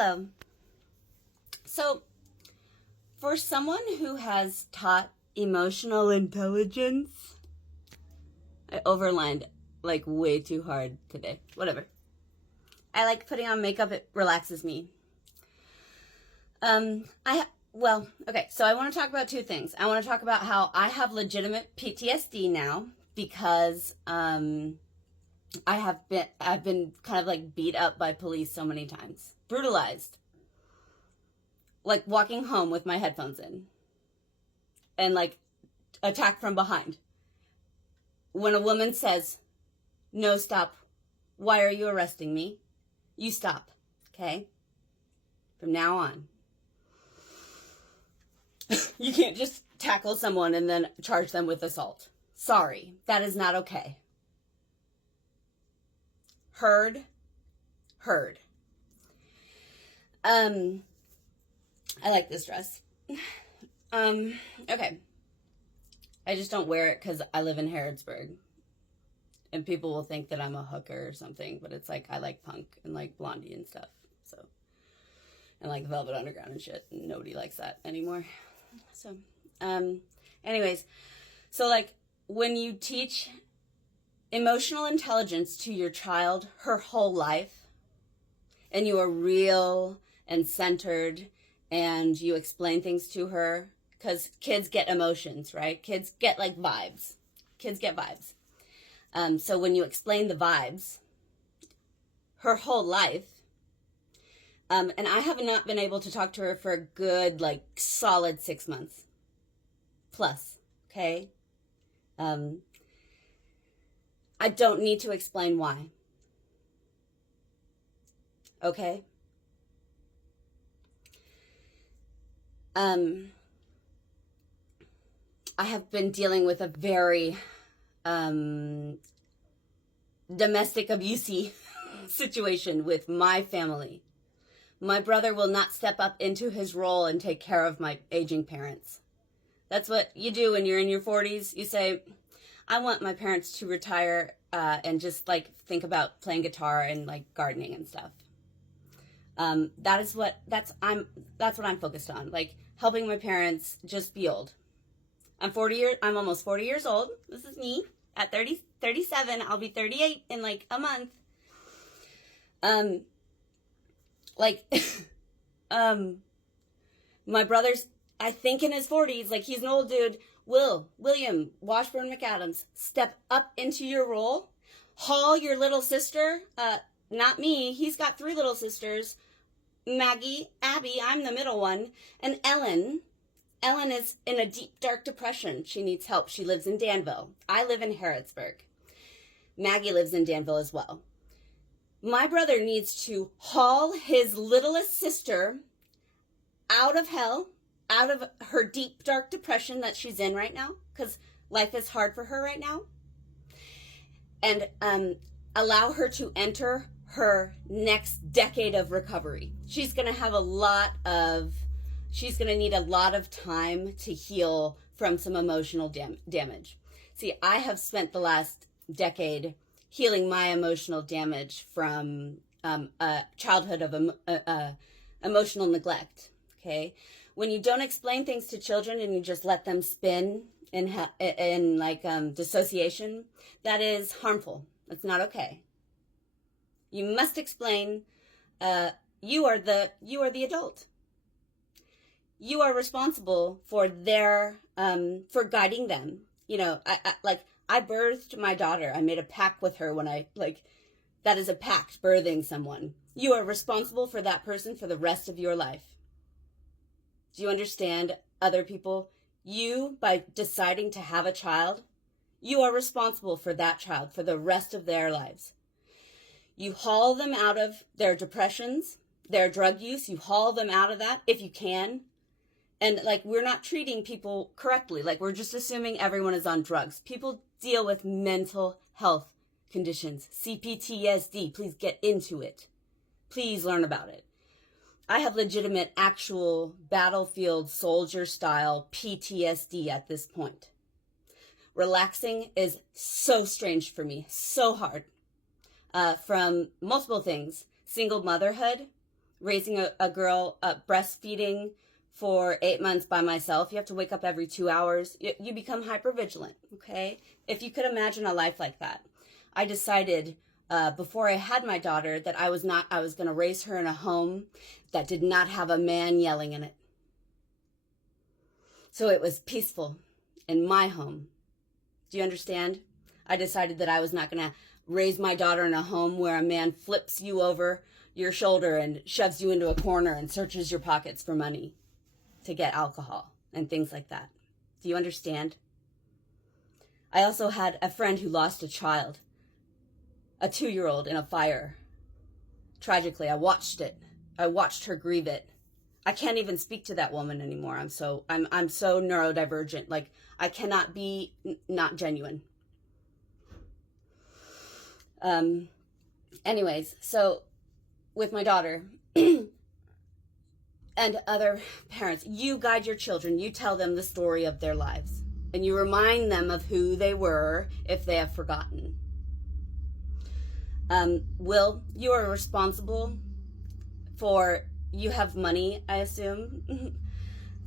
Hello. So, for someone who has taught emotional intelligence, I overlined like way too hard today. Whatever. I like putting on makeup, it relaxes me. So I want to talk about two things. I want to talk about how I have legitimate PTSD now because I've been kind of like beat up by police so many times. Brutalized. Like walking home with my headphones in and like attacked from behind. When a woman says, "No, stop. Why are you arresting me?" You stop, okay? From now on. You can't just tackle someone and then charge them with assault. Sorry, that is not okay. Heard. I like this dress. Okay. I just don't wear it because I live in Harrodsburg. And people will think that I'm a hooker or something, but it's like I like punk and like Blondie and stuff. So, and like Velvet Underground and shit. And nobody likes that anymore. So, anyways, so like when you teach emotional intelligence to your child her whole life, and you are real and centered, and you explain things to her, because kids get emotions, right? Kids get like vibes. Kids get vibes. So when you explain the vibes, her whole life, and I have not been able to talk to her for a good, like, solid 6 months plus, okay? I don't need to explain why. Okay? I have been dealing with a very domestic abusey situation with my family. My brother will not step up into his role and take care of my aging parents. That's what you do when you're in your 40s. You say, I want my parents to retire and just like think about playing guitar and like gardening and stuff. That's what I'm focused on, like helping my parents just be old. I'm almost 40 years old. This is me at 37. I'll be 38 in like a month. My brother's, I think, in his 40s, like he's an old dude. William Washburn McAdams, step up into your role. Haul your little sister, not me. He's got 3 little sisters. Maggie, Abby, I'm the middle one, and Ellen. Ellen is in a deep, dark depression. She needs help. She lives in Danville. I live in Harrodsburg. Maggie lives in Danville as well. My brother needs to haul his littlest sister out of hell, out of her deep, dark depression that she's in right now, because life is hard for her right now, and allow her to enter her next decade of recovery. She's going to need a lot of time to heal from some emotional damage. See, I have spent the last decade healing my emotional damage from a childhood of emotional neglect, okay? When you don't explain things to children and you just let them spin in dissociation, that is harmful. That's not okay. You must explain. You are the adult. You are responsible for for guiding them. You know, I birthed my daughter. I made a pact with her that is a pact, birthing someone. You are responsible for that person for the rest of your life. Do you understand, other people? You, by deciding to have a child, you are responsible for that child for the rest of their lives. You haul them out of their depressions, their drug use. You haul them out of that if you can. And like, we're not treating people correctly. Like, we're just assuming everyone is on drugs. People deal with mental health conditions. CPTSD. Please get into it. Please learn about it. I have legitimate, actual battlefield soldier style PTSD at this point. Relaxing is so strange for me. So hard. From multiple things. Single motherhood, raising a girl, breastfeeding for 8 months by myself. You have to wake up every 2 hours. You become hypervigilant, okay? If you could imagine a life like that. I decided before I had my daughter that I was going to raise her in a home that did not have a man yelling in it. So it was peaceful in my home. Do you understand? I decided that I was not going to raise my daughter in a home where a man flips you over your shoulder and shoves you into a corner and searches your pockets for money to get alcohol and things like that. Do you understand? I also had a friend who lost a child, a 2-year-old, in a fire. Tragically, I watched it. I watched her grieve it. I can't even speak to that woman anymore. I'm so neurodivergent. Like, I cannot be not genuine. Anyways, so with my daughter and other parents, you guide your children. You tell them the story of their lives, and you remind them of who they were if they have forgotten. Will, you are responsible for, you have money, I assume.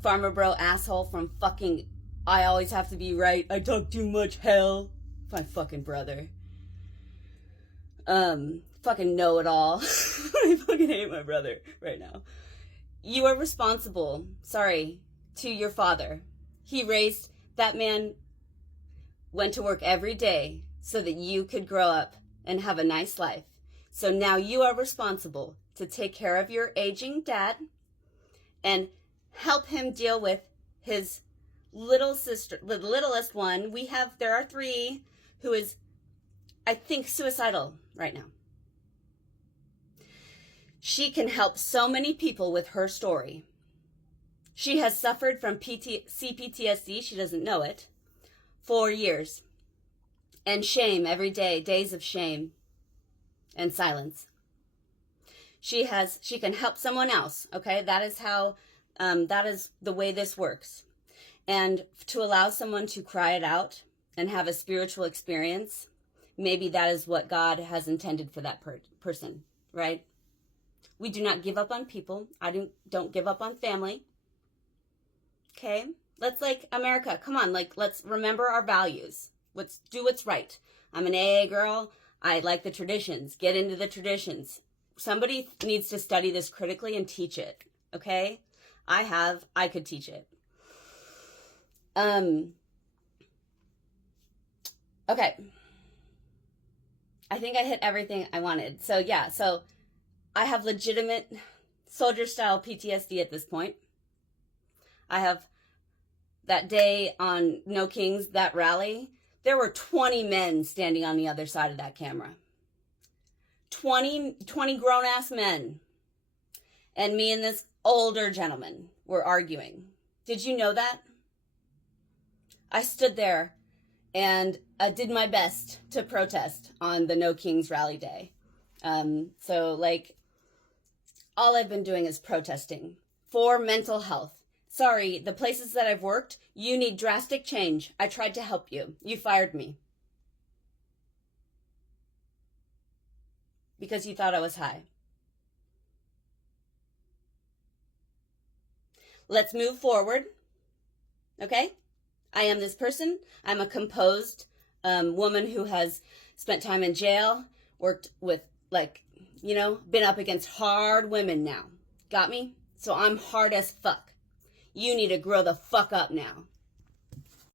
Farmer bro asshole from fucking, I always have to be right, I talk too much hell. My fucking brother. Fucking know-it-all. I fucking hate my brother right now. You are responsible, to your father. He raised, that man went to work every day so that you could grow up and have a nice life. So now you are responsible to take care of your aging dad and help him deal with his little sister, the littlest one. There are 3 who is, I think, suicidal right now. She can help so many people with her story. She has suffered from CPTSD, she doesn't know it, for years. And shame every day, days of shame and silence. She can help someone else, okay? That is how, that is the way this works. And to allow someone to cry it out and have a spiritual experience, maybe that is what God has intended for that person, right? We do not give up on people. I don't give up on family. Okay? Let's, like, America, come on, like, let's remember our values. Let's do what's right. I'm an AA girl. I like the traditions. Get into the traditions. Somebody needs to study this critically and teach it, okay? I could teach it. Okay. I think I hit everything I wanted. So yeah, so I have legitimate soldier-style PTSD at this point. I have that day on No Kings, that rally, there were 20 men standing on the other side of that camera. 20 grown-ass men. And me and this older gentleman were arguing. Did you know that? I stood there and did my best to protest on the No Kings rally day. So, like, all I've been doing is protesting for mental health. Sorry, the places that I've worked, you need drastic change. I tried to help you. You fired me. Because you thought I was high. Let's move forward. Okay? I am this person. I'm a composed woman who has spent time in jail, worked with, like, you know, been up against hard women now. Got me? So I'm hard as fuck. You need to grow the fuck up now.